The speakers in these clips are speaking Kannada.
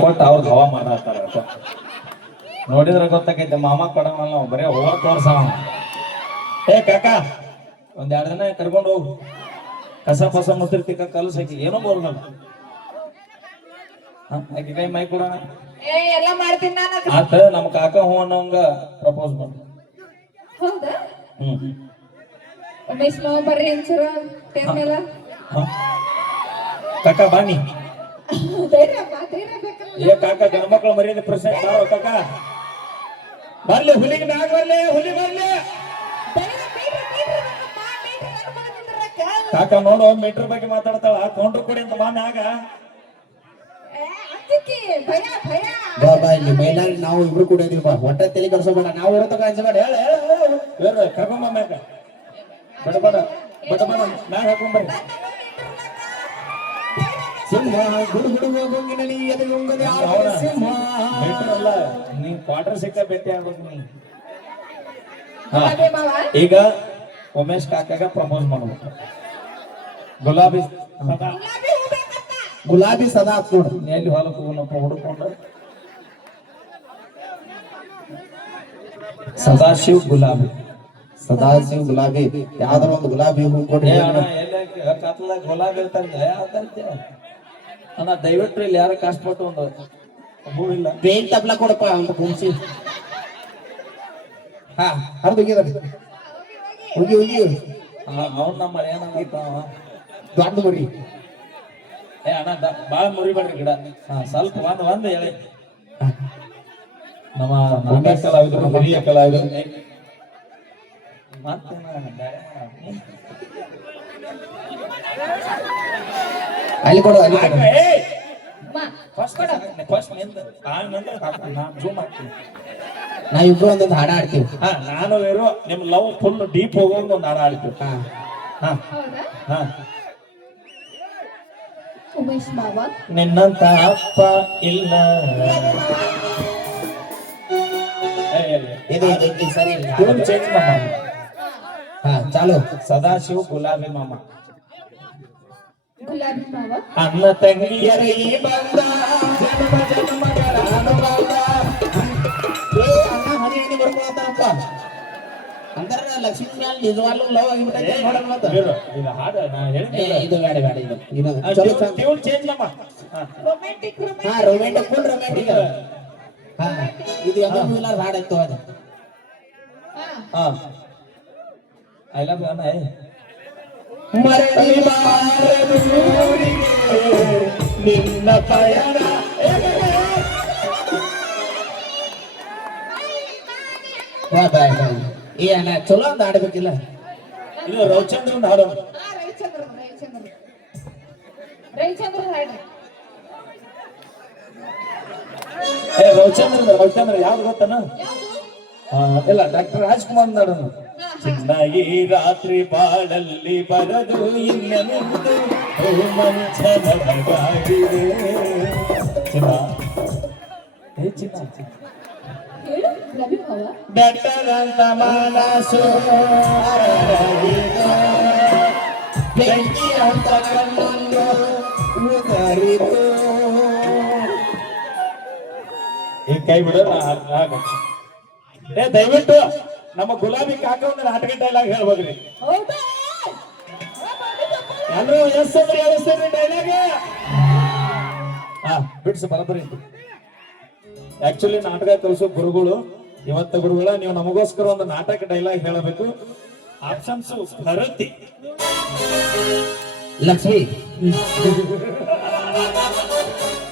ಕೊಟ್ಟು ಅವ್ರಿಗೆ ಹವಾ ಮಾಡತ್ತಾರ ನೋಡಿದ್ರೆ ಗೊತ್ತಾಗೈತೆ ಮಾಮ ಕೊಡವಲ್ಲ ನಾವು ಬರೀ ಹೂವ ತೋರ್ಸ ಏ ಕಾಕ ಒಂದ್ ಎರಡು ದಿನ ಕರ್ಕೊಂಡು ಹೋಗು. ಕಸ ಪಸ ಮುತ್ತಿರ್ತಿಕ ಕಲಸ್ ಹಾಕಿ. ಏನೋ ಹ, ಆಕಿ ಕೈ ಮೈ ಕೊಡೋಣ. ನಾನು ಆತ ನಮ್ಮ ಕಾಕ ಹೂ ಅನ್ನೋಂಗ ಪ್ರಪೋಸ್ ಮಾಡ. ಹ್ಮ್. ಬರ್ರಿ. ಕಾಕ ಬಾನಿ ಧೈರ್ಯ. ಏ ಕಾಕ ಗಣಮಕ್ಳು ಮರ್ಯಾದೆ ಪ್ರಶ್ನೆ ಬಾರೋ ಕಾಕ. ಬರ್ಲಿ ಹುಲಿಗೆ ಮ್ಯಾಗ ಬರ್ಲಿ ಹುಲಿ ಬರ್ಲಿ. ಕಾಕ ನೋಡು ಮೀಟರ್ ಬಗ್ಗೆ ಮಾತಾಡ್ತಾಳ. ಕೊಂಡ್ರು ಕೊಡಿ ಅಂತ ಬಾ ಮ್ಯಾಗ. ಏ, ಅಂಜಿಕೆ ಭಯ ಭಯ. ಬಾ ಬಾ ಇಲ್ಲಿ ಮೈಲಾರಿ ನಾವು ಇಬ್ರು ಕೂಡ ಇದೀವಿ. ಬಾ ಒಟ್ಟ ತಲೆ ಕಳ್ಸೋಬೇಡ ನಾವು ಇರತಕ್ಕ ಅಂಜಬೇಡ ಹೇಳ ಬೇರೆ ಕರ್ಕೊಂಬ ಮ್ಯಾಗ. ಬಡ ಬಡ ಬಡ ಬಡ. ಮ್ಯಾಗ ಹಾಕೊಂಬರ್ರಿ ಸಿಂಹ ಗುಡು ಗುಡು ಹೋಗಂಗಿನಲ್ಲಿ ಎದೆಗುಂಗದೆ ಕ್ವಾರ್ಟರ್ ಸಿಕ್ಕ ಭೇಟಿ ಆಗೋದು ನೀ. ಈಗ ಉಮೇಶ್ ಕಾಕಾಗ ಪ್ರಮೋದ್ ಮಾಡ್ಬೇಕು. ಗುಲಾಬಿ ಸದಾ. ಗುಲಾಬಿ ಹೂ ಬೇಕಂತ ಗುಲಾಬಿ ಸದಾ ನೋಡಿ. ಎಲ್ಲಿ ಹೊಲಕ್ಕೆ ಹೋಗೋಣಪ್ಪ ಹುಡುಕೊಂಡು ಸದಾಶಿವ್ ಗುಲಾಬಿ. ಸದಾಶಿವ್ ಗುಲಾಬಿ. ಯಾವ್ದಾರ ಒಂದು ಗುಲಾಬಿ ಹೂ ಕೊಡ್ರಿ ಏ ಅಣ್ಣ ಎಲ್ಲಿ ಕತ್ಲಾಗ ಗುಲಾಬಿ ಇರ್ತಾರೆ ಯಾವ್ದಂತೆ ಅಣ್ಣ ದಯವಿಟ್ಟು ಇಲ್ಲಿ ಯಾರು ಕಷ್ಟಪಟ್ಟು ಒಂದು. ಬೇನ್ ತಬ್ಲ ಕೊಡಪ್ಪ ಅಂತ ಕುಂಸಿ ಹಾ. ಹರಿದು ಹೋಗಿದ ಹೋಗಿ ಹೋಗಿ ಅವ್ನು ನಮ್ಮ ಏನಾಗತ್ತ ದೊಡ್ಡ ಮುರಿ. ಏ ಅಣ್ಣ ದ- ಬಾಳ ಮುರಿಬೇಡ್ರಿ ಗಿಡ. ಹಾ ಸ್ವಲ್ಪ ಒಂದು ಒಂದು ಹೇಳಿ. ನಮ್ಮ ನಾಟಕ ಕಲಾವಿದರು ಹಿರಿಯ ಕಲಾವಿದರು ಏ, ಮತ್ತೇನ ಅಲ್ಲಿ ಕೊಡು ಅಲ್ಲಿ ಕೊಡು. ನಿಂದ ನಾನ್ ಹಾಕ್ತೀನಿ. ನಾವ್ ಇಬ್ರು ಒಂದೊಂದು ಹಾಡ ಆಡ್ತೀವಿ ಹಾ ನಾನು ಇರೋ ನಿಮ್ ಲವ್ ಫುಲ್ ಡೀಪ್ ಹೋಗೋದು ಒಂದು ಹಾಡ ಆಡ್ತೀವಿ ಹಾ. ಹಾ. ಹೌದಾ? ಹಾ. ಉಮೇಶ್ ಮಾವ? ನಿನ್ನಂತ ಅಪ್ಪ ಇಲ್ಲ. ಏ, ಏ, ಏ. ಇದು ಇದು ಇದು ಸರಿ ಇಲ್ಲ ಚೇಂಜ್ ಮಾಮ. ಹಾ ಚಾಲು. ಸದಾಶಿವ್ ಗುಲಾಬಿ ಮಾಮ. ಗುಲಾಬಿ ಅನ್ನ ತಂಗಿಯರ ಈ ಬಂದ. ಜನ್ಮ ಜನ್ಮಗಳ ಅನುಬಂಧ ಏ ಅಂದ್ರ ಲಕ್ಷ್ಮೀ ಮ್ಯಾಲ ನಿಜವಾಗ್ಲೂ ಲವ್ ಆಗಿಬಿಟ್ಟೈತೆ ನೋಡಲ್ ಮತ್ತ ಇದು ಹಾಡ ನಾ ಹೇಳ್ತೀನಿ ಇದು ಬೇಡ ಬೇಡ ಇದು. ಇದು ಚಲೋ ಚಂದ ಟ್ಯೂನ್ ಚೇಂಜ್ ಮಾಮ ಹಾ. ರೊಮ್ಯಾಂಟಿಕ್ ಹಾ ರೊಮ್ಯಾಂಟಿಕ್ ಫುಲ್ ರೊಮ್ಯಾಂಟಿಕ್ ಹಾ ಇದು ಹಾಡ್ ಅದು. ಹಾ. ಐ ಲವ್ ಯು ಅಣ್ಣ ಏ. ಮರಳಿ ಬಾರದೂರಿಗೆ ನಿನ್ನ ಪಯಣ ಬಾ ಬಾ ಬಾ. ಏ ಅಣ್ಣ ಚಲೋ ಅಂತ ಆಡ್ಬೇಕಿಲ್ಲ ಇದು ರವಿಚಂದ್ರನ್ ಹಾಡು ಹಾ ರವಿಚಂದ್ರ ರವಿಚಂದ್ರ ರವಿಚಂದ್ರ ಹಾಡ್ರಿ ಏ ರವಿಚಂದ್ರನ್ ರವಿಚಂದ್ರ ಯಾವ್ದು ಗೊತ್ತನ ಇಲ್ಲ ಡಾಕ್ಟರ್ ರಾಜ್ಕುಮಾರ್ ನಾಡನು. ಚಿನ್ನಾಗಿ ರಾತ್ರಿ ಬಾಳಲ್ಲಿ ಬರದು ಇನ್ನೆಂದು ಗುಲಾಬಿ ಮಾವ ಬೆಟ್ಟದಂತ ಮನಸ್ಸು ಅರಳಿತು. ಬೆಂಕಿ ಅಂತ ಕಣ್ಣನ್ನು ಉದರಿತು. ಈ ಕೈ ಬಿಡೋ ನಾ- ಆಗ. ಏ ದಯವಿಟ್ಟು ನಮ್ಮ ಗುಲಾಬಿ ಕಾಕ ಒಂದು ನಾಟಕ ಡೈಲಾಗ್ ಹೇಳ್ಬೋದ್ರಿ. ಹೌದಾ? ಎಲ್ಲರೂ ಎಸ್ ಅಂದ್ರೆ ಹೇಳಿಸ್ತೀರಿ ಡೈಲಾಗ್ ಹಾ ಬಿಡ್ಸು ಬರಬರಿ ಆಕ್ಚುಲಿ ನಾಟಕ ಕಲಿಸೋ ಗುರುಗಳು ಇವತ್ತ ಗುರುಗಳ ನೀವು ನಮಗೋಸ್ಕರ ಒಂದು ನಾಟಕ ಡೈಲಾಗ್ ಹೇಳಬೇಕು. ಆಪ್ಷನ್ಸ್ ಭರತಿ. ಲಕ್ಷ್ಮಿ.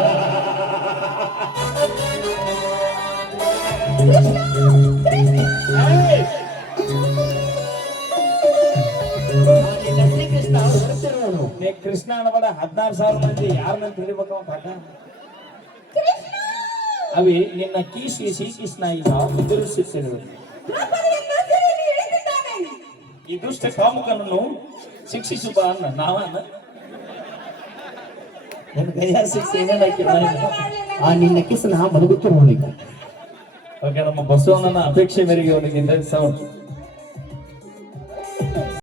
ನೀ ಕೃಷ್ಣ ಅನ್ಬೇಡ ಹದಿನಾರು ಸಾವಿರ ಮಂದಿ ಯಾರನ್ನ ತಿಳಿಬೇಕು ಕೃಷ್ಣ! ಅವಿ ನಿನ್ನ ಕೀಸಿ ಶ್ರೀಕೃಷ್ಣ ಈಗ ಇಳಿಸಿದ್ದಾನೆ. ಈ ದುಷ್ಟ ಕಾಮುಕನನ್ನು ಶಿಕ್ಷಿಸು ಬಾ ಅನ್ನ ನಾವನ್ನ ನಿನ್ನ ಏನೇನ್ ಹಾಕಿಲ್ಲ ಆ ನಿನ್ನ ಕಿಸನ ನಾ ಮಲಗುತ್ತಿರೋಳಿಗ ಓಕೆ ನಮ್ಮ ಬಸವಣ್ಣನ ಅಪೇಕ್ಷೆ ಮೇರೆಗೆ ಅವನಿಗೆ ಸೌಂಡ್